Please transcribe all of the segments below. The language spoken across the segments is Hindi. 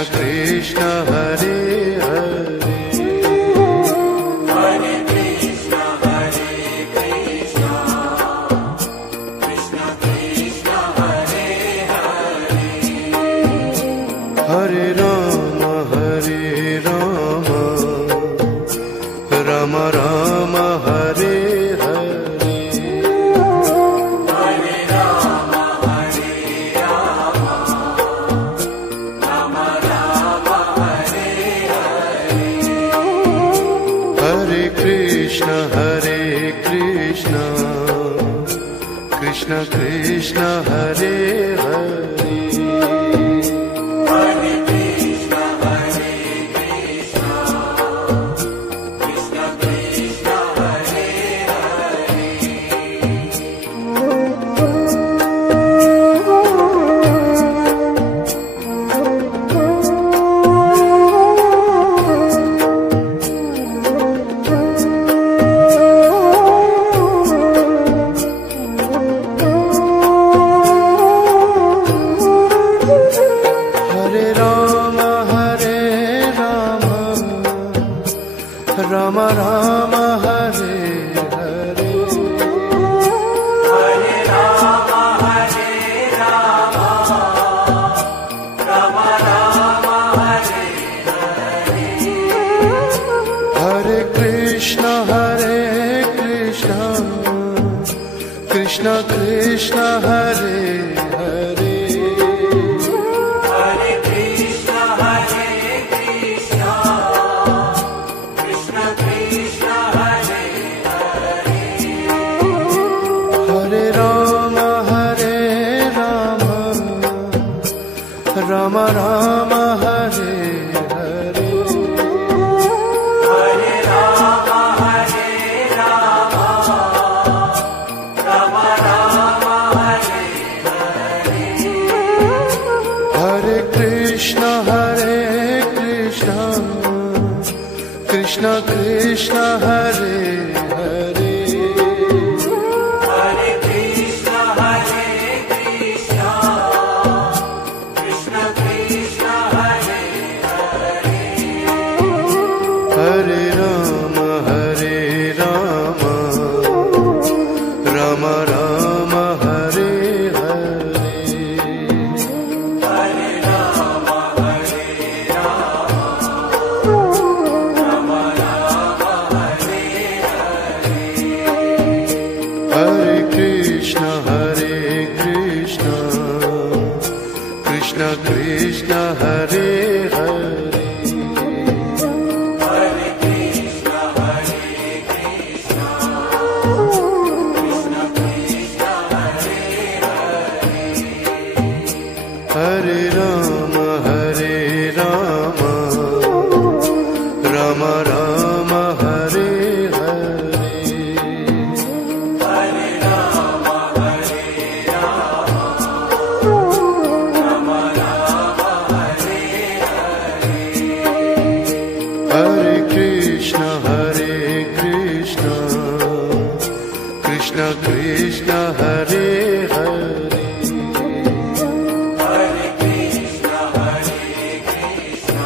Krishna Hare Hare, Hare Krishna Krishna Krishna Hare Hare, Hare Ram Ram Ram Hare Hare, Hare Ram Ram Ram Hare Hare, Hare Krishna Krishna Krishna Hare Hare, Hare Krishna Krishna Krishna Hare Hare, Hare Ram Ram Ram Hare Hare, Hare Ram Ram Ram Hare Hare, Hare Krishna Krishna Krishna Hare Hare, Hare Krishna Krishna Krishna Hare Hare, Hare Ram Ram Ram Hare Hare, Hare Ram Ram Ram Hare Hare, Hare Krishna Krishna Krishna Hare Hare, Hare Krishna Krishna Krishna Hare Hare, Hare Ram Ram Ram Hare Hare, Hare Ram Ram Ram Hare Hare, Hare Krishna Krishna Krishna Hare Hare, Hare Krishna Krishna Krishna Hare Hare, Hare Ram Ram Ram Hare Hare, Hare Ram Ram Ram Hare Hare, Hare Krishna Krishna Krishna Hare Hare, Hare Krishna Krishna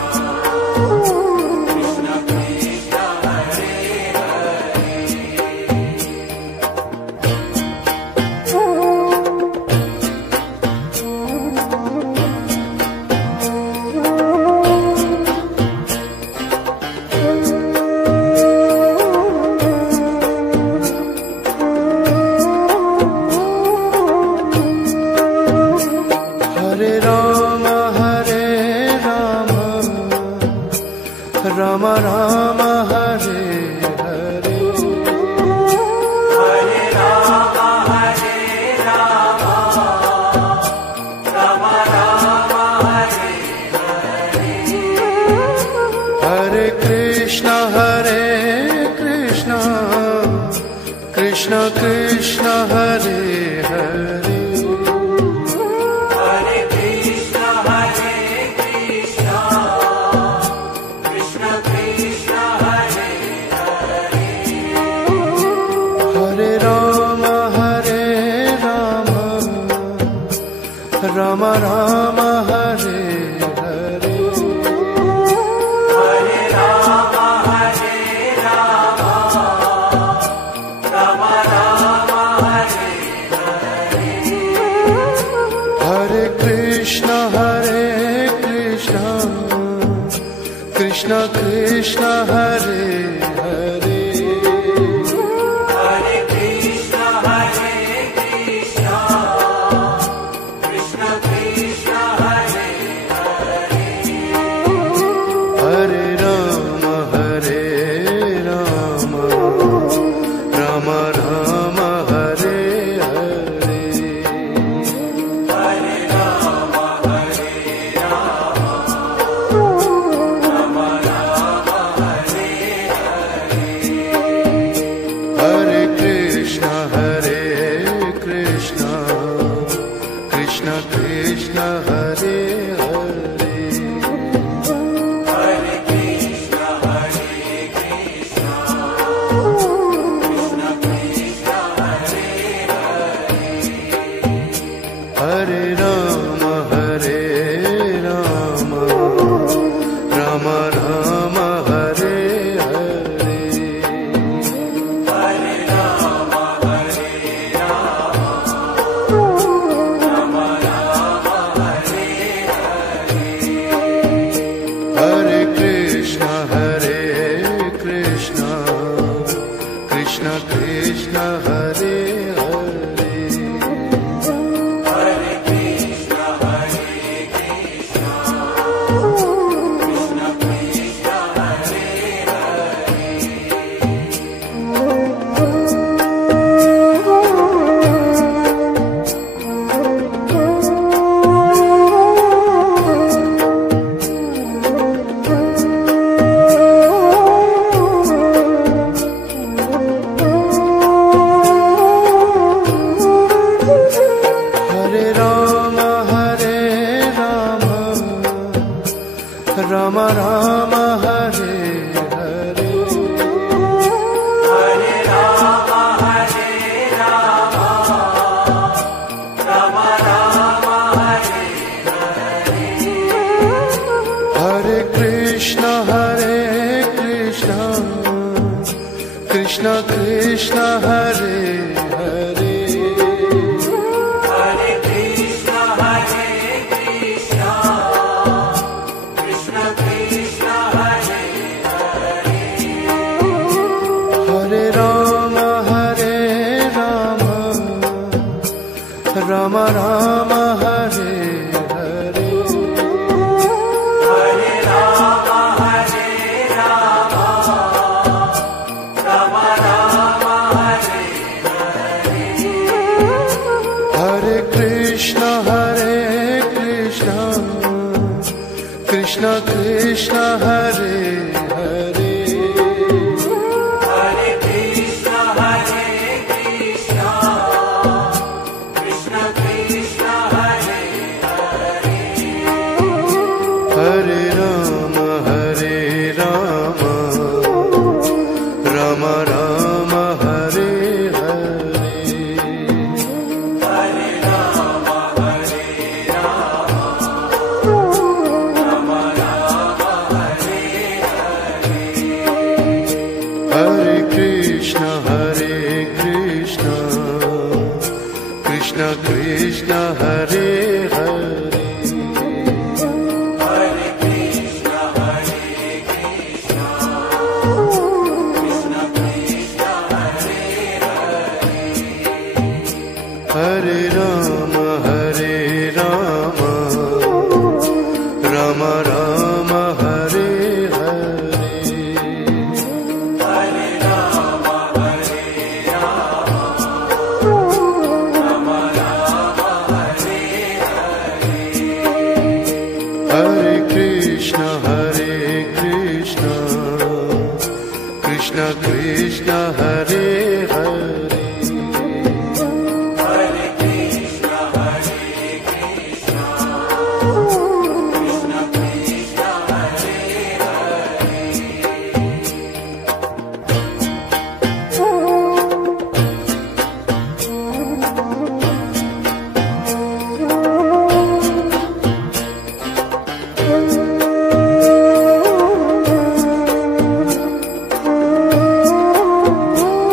Krishna Krishna Hare Hare, Hare Ram Ram Ram Hare Hare, Hare Ram Ram Ram Hare Hare, Hare Krishna Krishna Krishna Hare Hare, Hare Krishna Krishna Krishna Hare Hare, Hare Ram Ram Ram Hare Hare, Krishna Krishna Hare Hare Hare Krishna Krishna Krishna Krishna Hare Hare Hare Rama Rama Rama Hare Hare Hare Rama Rama Rama Hare Hare Hare Krishna Krishna Krishna Hare Hare Hare Krishna Krishna Krishna Krishna Hare Hare Hare Rama Rama Rama Hare Hare Hare Rama Rama Rama Hare Hare Hare Krishna Krishna Krishna Hare Hare Hare Krishna Krishna Krishna Krishna Hare Hare Rama Rama Rama Hare Hare Hare Rama Rama Rama Hare Hare Hare Krishna Krishna Krishna Hare Hare Hare Krishna Krishna Krishna Krishna Hare Hare Hare Rama Rama Rama Hare Hare Hare Rama Rama Rama Hare Hare Hare Krishna Krishna Krishna Hare Hare Hare Krishna Krishna Krishna Krishna Hare Hare Hare Rama Rama Rama Hare Hare Hare Rama Rama Rama Hare Hare Hare Krishna Krishna Krishna Hare Hare Hare Krishna Krishna Krishna Krishna Hare Hare Hare Rama Rama Rama Hare Hare Hare Rama Rama Rama Hare Hare Hare Krishna Krishna Krishna Hare Hare Hare Krishna Krishna Krishna Krishna Hare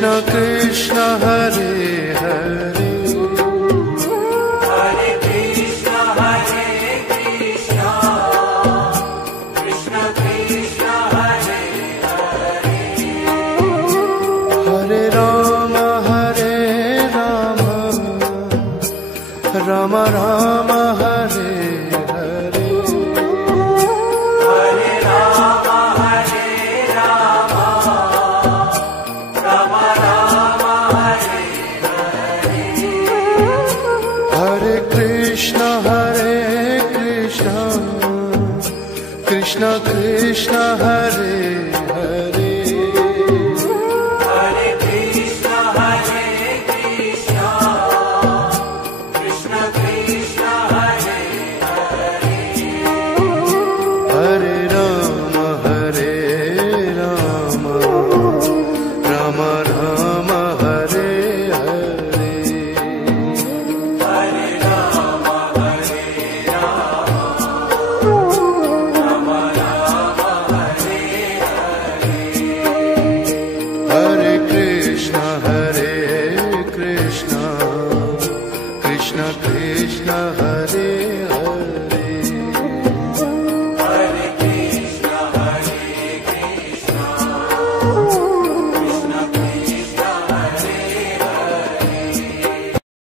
Krishna Krishna Hare Hare Hare Krishna Hare Krishna Krishna Krishna Hare Hare Hare Rama Hare Rama Rama Rama Hare Hare Hare Rama Hare Rama Rama Rama Hare Hare Krishna Krishna Krishna Hare Hare Hare Krishna Hare Krishna Krishna Krishna Hare Hare Rama Hare Rama Rama Rama Hare Hare Hare Rama Hare Rama Rama Rama Hare Hare Krishna Krishna Krishna Hare Hare